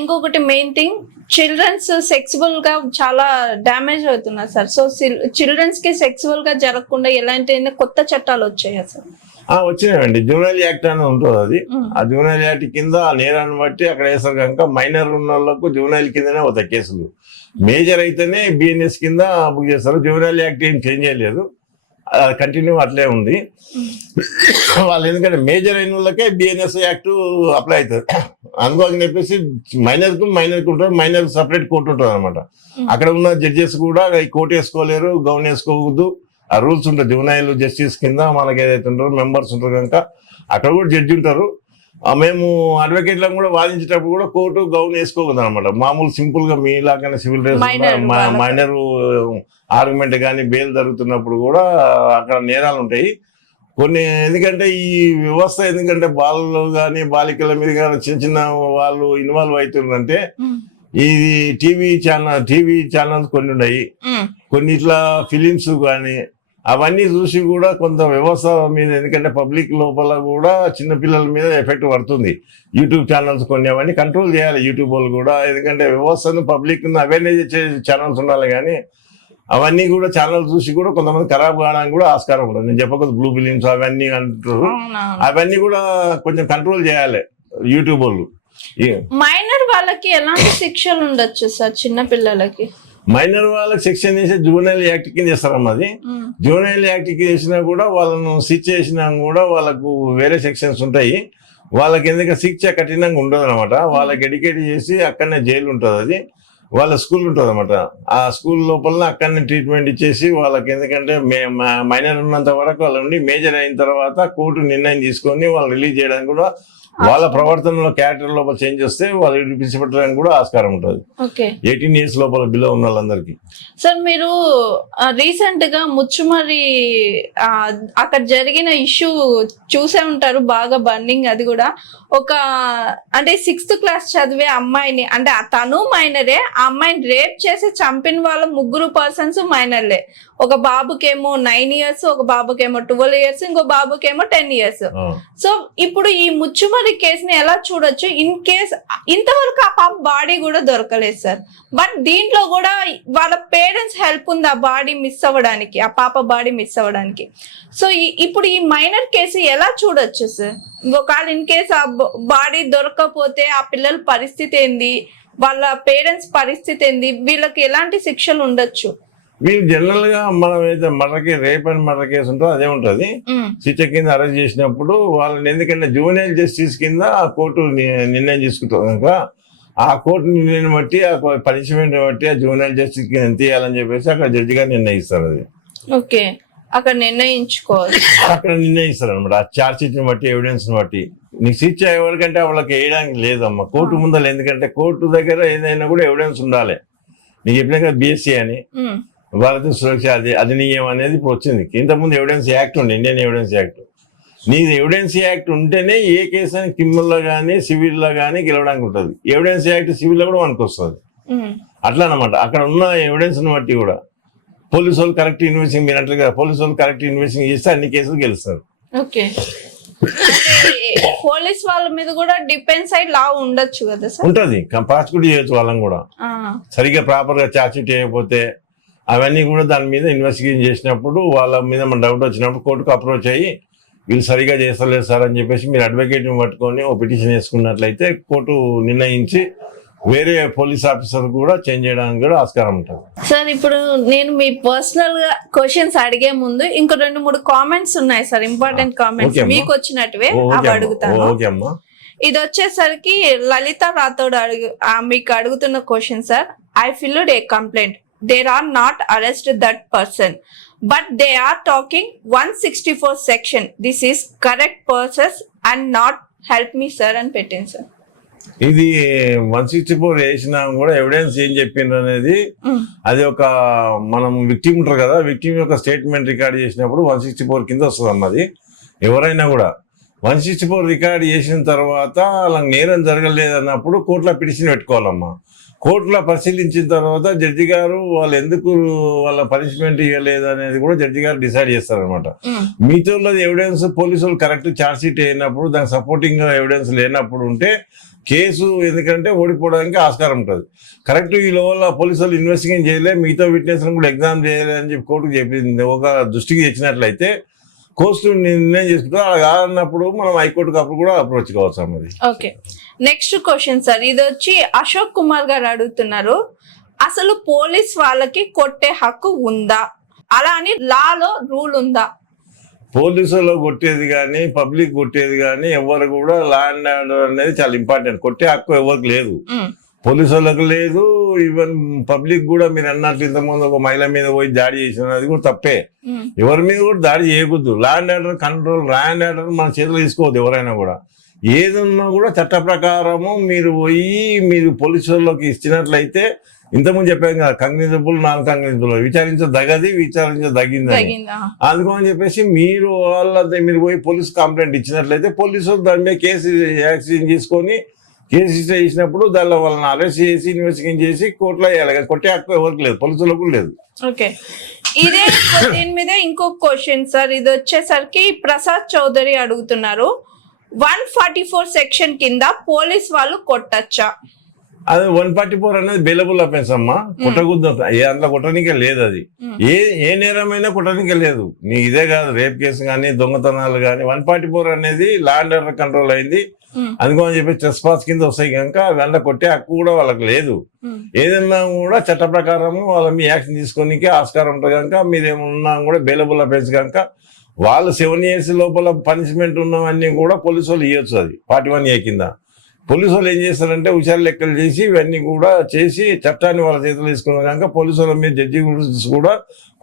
ఇంకొకటి main thing children's సెక్సువల్గా చాలా damage అవుతున్నారు సార్. సో చిల్డ్రన్స్కి సెక్సువల్గా జరగకుండా ఎలాంటి కొత్త చట్టాలు వచ్చాయా సార్? ఆ, వచ్చినాయండి. జూనైల్ యాక్ట్ అని ఉంటుంది అది. ఆ జూనైల్ యాక్ట్ కింద ఆ నేరాన్ని బట్టి అక్కడ వేస్తారు కనుక మైనర్ ఉన్న వాళ్ళకు జూనైల్ కిందనే అవుతాయి కేసులు. మేజర్ అయితేనే బిఎన్ఎస్ కింద బుక్ చేస్తారు. జూనైల్ యాక్ట్ ఏం చేంజ్ చేయలేదు. కంటిన్యూ అట్లే ఉంది. వాళ్ళు ఎందుకంటే మేజర్ అయిన వాళ్ళకే బిఎన్ఎస్ యాక్ట్ అప్లై అవుతుంది. అందుకోసం చెప్పేసి మైనర్కు మైనర్కు ఉంటుంది మైనర్ సపరేట్ కోర్టు ఉంటుంది అనమాట అక్కడ ఉన్న జడ్జెస్ కూడా కోర్టు వేసుకోలేరు గౌన్ వేసుకోవద్దు. ఆ రూల్స్ ఉంటాయి జువనైల్ జస్టిస్ కింద మనకి ఏదైతే ఉంటారో మెంబర్స్ ఉంటారు కనుక అక్కడ కూడా జడ్జి ఉంటారు. మేము అడ్వకేట్లను కూడా వాదించేటప్పుడు కూడా కోర్టు గౌన్ వేసుకోకూడదు అనమాట మామూలు సింపుల్గా మీలాగానే సివిల్ వాళ్ళకి. మైనర్ ఆర్గ్యుమెంట్ కానీ బెయిల్ జరుగుతున్నప్పుడు కూడా అక్కడ నేరాలు ఉంటాయి. కొన్ని ఎందుకంటే ఈ వ్యవస్థ ఎందుకంటే బాలలు కానీ బాలికల మీద కానీ చిన్న చిన్న వాళ్ళు ఇన్వాల్వ్ అవుతుందంటే ఉమ్. ఇది టీవీ ఛానల్ టీవీ ఛానల్స్ కొన్ని ఉన్నాయి. కొన్ని ఇట్లా ఫిలిమ్స్ కానీ అవన్నీ చూసి కూడా కొంత వ్యవస్థ మీద ఎందుకంటే పబ్లిక్ లోపల కూడా చిన్న పిల్లల మీద ఎఫెక్ట్ పడుతుంది యూట్యూబ్ ఛానల్స్ కొన్ని అవన్నీ కంట్రోల్ చేయాలి యూట్యూబ్ వాళ్ళు కూడా ఎందుకంటే వ్యవస్థను పబ్లిక్ అవేర్నెస్ ఛానల్స్ ఉండాలి కానీ అవన్నీ కూడా ఛానల్ చూసి కూడా కొంతమంది ఖరాబ్ కావడానికి కూడా ఆస్కారం ఉంటుంది. నేను చెప్పకూడదు బ్లూ ఫిలిమ్స్ అవన్నీ అంటారు. అవునా? అవన్నీ కూడా కొంచెం కంట్రోల్ చేయాలి యూట్యూబ్ వాళ్ళు. మైనర్ వాళ్ళకి ఎలాంటి శిక్షలు ఉండొచ్చు సార్? చిన్న పిల్లలకి? మైనర్ వాళ్ళకి సెక్షన్ చేసి జూనైల్ యాక్ట్ కింద చేస్తారమ్మా అది. జూనైల్ యాక్ట్కి చేసినా కూడా వాళ్ళను శిక్ష చేసినా కూడా వాళ్ళకు వేరే సెక్షన్స్ ఉంటాయి. వాళ్ళకి ఎందుకంటే శిక్ష కఠినంగా ఉండదు అనమాట వాళ్ళకి ఎడ్యుకేట్ చేసి అక్కడనే జైలు ఉంటుంది అది. వాళ్ళ స్కూల్ ఉంటుంది అనమాట ఆ స్కూల్ లోపల అక్కడనే ట్రీట్మెంట్ ఇచ్చేసి వాళ్ళకి ఎందుకంటే మైనర్ ఉన్నంత వరకు వాళ్ళు ఉండి మేజర్ అయిన తర్వాత కోర్టు నిర్ణయం తీసుకొని వాళ్ళు రిలీజ్ చేయడానికి కూడా వాళ్ళ ప్రవర్తనలో క్యారెక్టర్ లోపల చేంజ్ వస్తే వాళ్ళు విడిపించబట్టడానికి కూడా ఆస్కారం ఉంటుంది. ఎయిటీన్ ఇయర్స్ లోపల బిలో ఉన్న వాళ్ళందరికీ. సార్ మీరు రీసెంట్గా ముచ్చుమరి అక్కడ జరిగిన ఇష్యూ చూసే ఉంటారు బాగా బర్నింగ్ అది కూడా. ఒక అంటే సిక్స్త్ క్లాస్ చదివే అమ్మాయిని అంటే తను మైనరే ఆ అమ్మాయిని రేప్ చేసి చంపిన వాళ్ళ ముగ్గురు పర్సన్స్ మైనర్లే. ఒక బాబుకేమో నైన్ ఇయర్స్ ఒక బాబుకేమో ట్వెల్వ్ ఇయర్స్ ఇంకో బాబుకేమో టెన్ ఇయర్స్. సో ఇప్పుడు ఈ ముచ్చుమరి కేసుని ఎలా చూడొచ్చు? ఇన్ కేస్ ఇంతవరకు ఆ పాప బాడీ కూడా దొరకలేదు సార్ బట్ దీంట్లో కూడా వాళ్ళ పేరెంట్స్ హెల్ప్ ఉంది ఆ బాడీ మిస్ అవ్వడానికి ఆ పాప బాడీ మిస్ అవ్వడానికి. సో ఇప్పుడు ఈ మైనర్ కేసు ఎలా చూడొచ్చు సార్ ఒకవేళ ఇన్ కేస్ ఆ బాడీ దొరకకపోతే ఆ పిల్లల పరిస్థితి ఏంది? వాళ్ళ పేరెంట్స్ పరిస్థితి ఏంది? వీళ్ళకి ఎలాంటి శిక్షలు ఉండొచ్చు? వీళ్ళు జనరల్గా మనం ఏదైతే murder case rape and murder case ఉంటుందో అదే ఉంటది. శిక్ష కింద అరెస్ట్ చేసినప్పుడు వాళ్ళని ఎందుకంటే జూనియర్ జస్టిస్ కింద ఆ కోర్టు నిర్ణయం తీసుకుంటుంది కనుక ఆ కోర్టు నిర్ణయం బట్టి ఆ పనిష్మెంట్ బట్టి ఆ జూనియర్ జస్టిస్కి ఎంత ఇవ్వాలని చెప్పేసి అక్కడ జడ్జి గారు నిర్ణయిస్తారు అది. ఓకే. అక్కడ నిర్ణయించుకోవాలి. అక్కడ నిర్ణయిస్తారు అనమాట ఆ ఛార్జ్ షీట్ని బట్టి ఎవిడెన్స్ని బట్టి. నీకు శిక్ష ఎవరికంటే వాళ్ళకి వేయడానికి లేదమ్మా. కోర్టు ముందర ఎందుకంటే కోర్టు దగ్గర ఏదైనా కూడా ఎవిడెన్స్ ఉండాలి. నీకు చెప్పిన కదా బిఎస్సీ అని. ఉమ్, భారత సురక్ష అది అధినియం అనేది ఇప్పుడు వచ్చింది. ఇంతకుముందు ఎవిడెన్స్ యాక్ట్ ఉంది ఇండియన్ ఎవిడెన్స్ యాక్ట్ నీది ఎవిడెన్స్ యాక్ట్ ఉంటేనే ఏ కేసు అని క్రిమినల్లో కానీ సివిల్లో కానీ గెలవడానికి ఉంటుంది. ఎవిడెన్స్ యాక్ట్ సివిల్లో కూడా మనకు వస్తుంది. అట్లా అనమాట అక్కడ ఉన్న ఎవిడెన్స్ బట్టి కూడా. పోలీసు వాళ్ళు కరెక్ట్ ఇన్వెస్టింగ్ మీరు అంటారు కదా పోలీసు వాళ్ళు కరెక్ట్ ఇన్వెస్టింగ్ చేస్తే అన్ని కేసులు గెలుస్తారు. ఓకే. అంటే పోలీస్ వాళ్ళ మీద కూడా డిపెండ్ సైడ్ లా ఉండొచ్చు కదా సార్? ఉంటుంది. ప్రాసిక్యూట్ చేయొచ్చు వాళ్ళని కూడా. సరిగ్గా ప్రాపర్గా ఛార్జ్ షీట్ చేయకపోతే అవన్నీ కూడా దాని మీద ఇన్వెస్టిగేషన్ చేసినప్పుడు వాళ్ళ మీద మన డౌట్ వచ్చినప్పుడు కోర్టుకు అప్రోచ్ అయ్యి వీళ్ళు సరిగా చేస్తలేదు సార్ అని చెప్పేసి మీరు అడ్వకేట్ పట్టుకొని ఓ పిటిషన్ వేసుకున్నట్లయితే కోర్టు నిర్ణయించి వేరే పోలీస్ ఆఫీసర్ కూడా చేంజ్ చేయడానికి కూడా ఆస్కారం ఉంటుంది. సార్ ఇప్పుడు నేను మీ పర్సనల్గా క్వశ్చన్స్ అడిగే ముందు ఇంకో రెండు మూడు కామెంట్స్ ఉన్నాయి సార్ ఇంపార్టెంట్ కామెంట్స్. మీకు వచ్చినట్టువే అవి. అడుగుతాను. ఇది వచ్చేసరికి లలిత రాథోడ్ అడుగు మీకు అడుగుతున్న question sir. I filed a complaint there are not arrest that person but they are talking one sixty four section this is correct process and not help me sir అని పెట్టింది సార్ ఇది వన్ సిక్స్టీ ఫోర్ వేసినా కూడా evidence ఏం చెప్పిండ్రు అనేది అది ఒక మనం విక్టిమ్ ఉంటారు కదా విక్టిమ్ యొక్క స్టేట్మెంట్ రికార్డ్ చేసినప్పుడు వన్ సిక్స్టీ ఫోర్ కింద వస్తుంది అన్నది ఎవరైనా కూడా. వన్ సిక్స్టీ ఫోర్ రికార్డ్ చేసిన తర్వాత అలా నేరం జరగలేదు అన్నప్పుడు కోర్టులో పిటిషన్ పెట్టుకోవాలమ్మా. కోర్టులో పరిశీలించిన తర్వాత జడ్జి గారు వాళ్ళు ఎందుకు వాళ్ళ పనిష్మెంట్ ఇవ్వలేదు అనేది కూడా జడ్జి గారు డిసైడ్ చేస్తారనమాట మీతో ఎవిడెన్స్ పోలీసులు కరెక్ట్ ఛార్జ్ షీట్ అయినప్పుడు దానికి సపోర్టింగ్ ఎవిడెన్స్ లేనప్పుడు ఉంటే కేసు ఎందుకంటే ఓడిపోవడానికి ఆస్కారం ఉంటుంది. కరెక్ట్ ఈ లోపల పోలీసులు ఇన్వెస్టిగేషన్ చేయలే మిగతా విట్నెస్ కూడా ఎగ్జామ్ చేయాలి అని చెప్పి కోర్టుకు చెప్పింది. ఒక దృష్టికి తెచ్చినట్లయితే కోర్టు నిర్ణయం చేసుకుంటే. అలా కాదన్నప్పుడు మనం హైకోర్టుకు అప్పుడు కూడా అప్రోచ్ కావచ్చు అన్నది ఓకే నెక్స్ట్ క్వశ్చన్ సార్ ఇది వచ్చి అశోక్ కుమార్ గారు అడుగుతున్నారు. అసలు పోలీస్ వాళ్ళకి కొట్టే హక్కు ఉందా? అలా అని లాలో రూల్ ఉందా? పోలీసులు కొట్టేది కానీ పబ్లిక్ కొట్టేది కానీ ఎవరు కూడా లా అండ్ ఆర్డర్ అనేది చాలా ఇంపార్టెంట్ కొట్టే హక్కు ఎవరికి లేదు. ఉమ్, పోలీసు వాళ్ళకు లేదు ఈవెన్ పబ్లిక్ కూడా మీరు అన్నట్లు ఇంతకుముందు ఒక మహిళ మీద పోయి దాడి చేసిన అది కూడా తప్పే. ఎవరి మీద కూడా దాడి చేయకూడదు. Law and order control law and order మన చేతిలో తీసుకోవద్దు ఎవరైనా కూడా. ఏదున్నా కూడా చట్ట ప్రకారము మీరు పోయి మీరు పోలీసు వాళ్ళకి ఇచ్చినట్లయితే ఇంతకుముందు చెప్పాను కదా కంగ్నిజబుల్ నాన్ కంగ్నిజబుల్ విచారించదగది విచారించదగింది అందుకని చెప్పేసి మీరు వాళ్ళ మీరు పోయి పోలీస్ కంప్లైంట్ ఇచ్చినట్లయితే పోలీసులు దాని మీద కేసు యాక్షన్ తీసుకొని కేసు రిజిస్టర్ చేసినప్పుడు దానిలో వాళ్ళని అరెస్ట్ చేసి ఇన్వెస్టిగేషన్ చేసి కోర్టులో వేయాలి కానీ కొట్టే హక్కు ఎవరికి లేదు. పోలీసులకు లేదు. ఓకే. ఇదే దీని మీద ఇంకో క్వశ్చన్ సార్. ఇది వచ్చేసరికి ప్రసాద్ చౌదరి అడుగుతున్నారు. వన్ ఫార్టీ ఫోర్ సెక్షన్ కింద పోలీస్ వాళ్ళు కొట్టచ్చా? అది వన్ ఫార్టీ ఫోర్ అనేది బెయిలబుల్ అఫెన్స్ అమ్మా. కొట్టకూడదు ఏ అందులో కొట్టడానికే లేదు అది. ఏ ఏ నేరమైనా కొట్టడానికే లేదు. నీ ఇదే కాదు రేప్ కేసు కానీ దొంగతనాలు కానీ వన్ ఫార్టీ ఫోర్ అనేది లా అండ్ ఆర్డర్ కంట్రోల్ అయింది. అందుకని చెప్పి చెస్ పాస్ కింద వస్తాయి కనుక వెంట కొట్టే హక్కు కూడా వాళ్ళకి లేదు. ఏదన్నా కూడా చట్ట ప్రకారము వాళ్ళ మీ యాక్షన్ తీసుకోనికి ఆస్కారం ఉంటుంది కనుక మీరేమన్నా కూడా బెయిలబుల్ అఫెన్స్ కనుక వాళ్ళు సెవెన్ ఇయర్స్ లోపల పనిష్మెంట్ ఉన్నవన్నీ కూడా పోలీసు వాళ్ళు ఇవ్వచ్చు అది. ఫార్టీ వన్ ఏ కింద. పోలీసు వాళ్ళు ఏం చేస్తారంటే హుషారు లెక్కలు చేసి ఇవన్నీ కూడా చేసి చట్టాన్ని వాళ్ళ చేతిలో కనుక పోలీసు వాళ్ళ మీద జడ్జి కూడా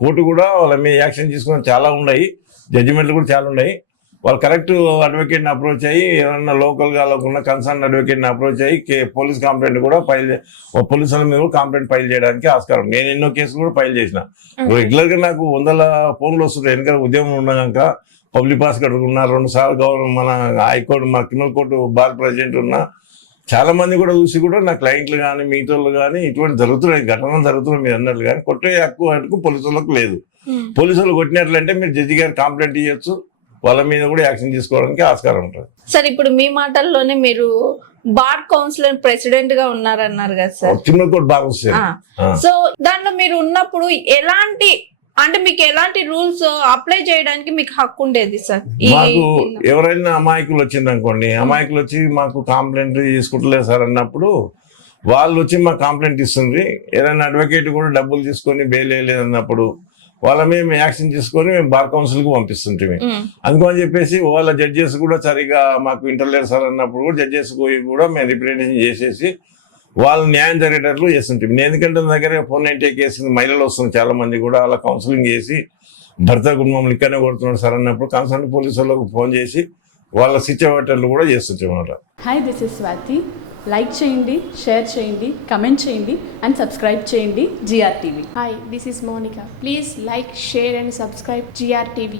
కోర్టు కూడా వాళ్ళ మీద యాక్షన్ తీసుకున్న చాలా ఉన్నాయి. జడ్జిమెంట్లు కూడా చాలా ఉన్నాయి. వాళ్ళు కరెక్ట్ అడ్వకేట్ని అప్రోచ్ అయ్యి ఏమన్నా లోకల్గా ఉన్న కన్సర్న్ అడ్వకేట్ని అప్రోచ్ అయ్యి పోలీస్ కంప్లైంట్ కూడా ఫైల్ పోలీసుల మీద కూడా కంప్లైంట్ ఫైల్ చేయడానికి ఆస్కారం. నేను ఎన్నో కేసులు కూడా ఫైల్ చేసిన. రెగ్యులర్గా నాకు వందల ఫోన్లు వస్తున్నాయి. వెనకాల ఉద్యమం ఉన్నాక పబ్లిక్ ఉన్నా రెండు సార్లు గవర్నమెంట్ మన హైకోర్టు మన క్రిమినల్ కోర్టు బార్ ప్రెసిడెంట్ ఉన్నా చాలా మంది కూడా చూసి కూడా నా క్లయింట్లు కానీ మిగతా కానీ ఇటువంటి జరుగుతున్నాయి ఘటనలు జరుగుతున్నాయి మీరు అన్నట్లు కానీ కొట్టే హక్కు హక్కు పోలీసులకు లేదు ఉమ్. పోలీసులు కొట్టినట్లంటే మీరు జడ్జి గారు కంప్లైంట్ ఇవ్వచ్చు వాళ్ళ మీద కూడా యాక్షన్ తీసుకోవడానికి ఆస్కారం ఉంటుంది సార్ ఇప్పుడు మీ మాటల్లోనే మీరు బార్ కౌన్సిలర్ ప్రెసిడెంట్గా ఉన్నారన్నారు కదా సార్ ఆ. ఆ. సో దాంట్లో మీరు ఉన్నప్పుడు ఎలాంటి అంటే మీకు ఎలాంటి రూల్స్ అప్లై చేయడానికి మీకు హక్కు ఉండేది సార్? మాకు ఎవరైనా అమాయకులు వచ్చింది అనుకోండి అమాయకులు వచ్చి మాకు కంప్లైంట్ తీసుకుంటలేదు సార్ అన్నప్పుడు వాళ్ళు వచ్చి మాకు కంప్లైంట్ ఇస్తుంది. ఏదైనా అడ్వకేట్ కూడా డబ్బులు తీసుకొని బెయిల్ వేయలేదు అన్నప్పుడు వాళ్ళ మేము యాక్షన్ తీసుకొని మేము బార్ కౌన్సిల్కి పంపిస్తుంటే అందుకని చెప్పేసి వాళ్ళ జడ్జెస్ కూడా సరిగా మాకు ఇంటర్లేరు సార్ అన్నప్పుడు కూడా జడ్జెస్ పోయి కూడా మేము రిప్రజెంటేషన్ చేసేసి వాళ్ళు న్యాయం జరిగేటట్లు చేస్తుంటాం నేను ఎందుకంటే నా దగ్గర ఫోన్ నైన్టీ కేసు మహిళలు వస్తుంది చాలా మంది కూడా అలా కౌన్సిలింగ్ చేసి భర్త కుటుంబం ఇక్కడనే కొడుతున్నాడు సార్ అన్నప్పుడు కన్సర్న్ పోలీసు వాళ్ళకు ఫోన్ చేసి వాళ్ళ శిక్ష కూడా చేస్తుంటాం అన్నమాట hi this is Swathi like చేయండి షేర్ చేయండి కమెంట్ చేయండి అండ్ సబ్స్క్రైబ్ చేయండి GR TV Hi, this is Monica. Please like, share, and subscribe GRTV.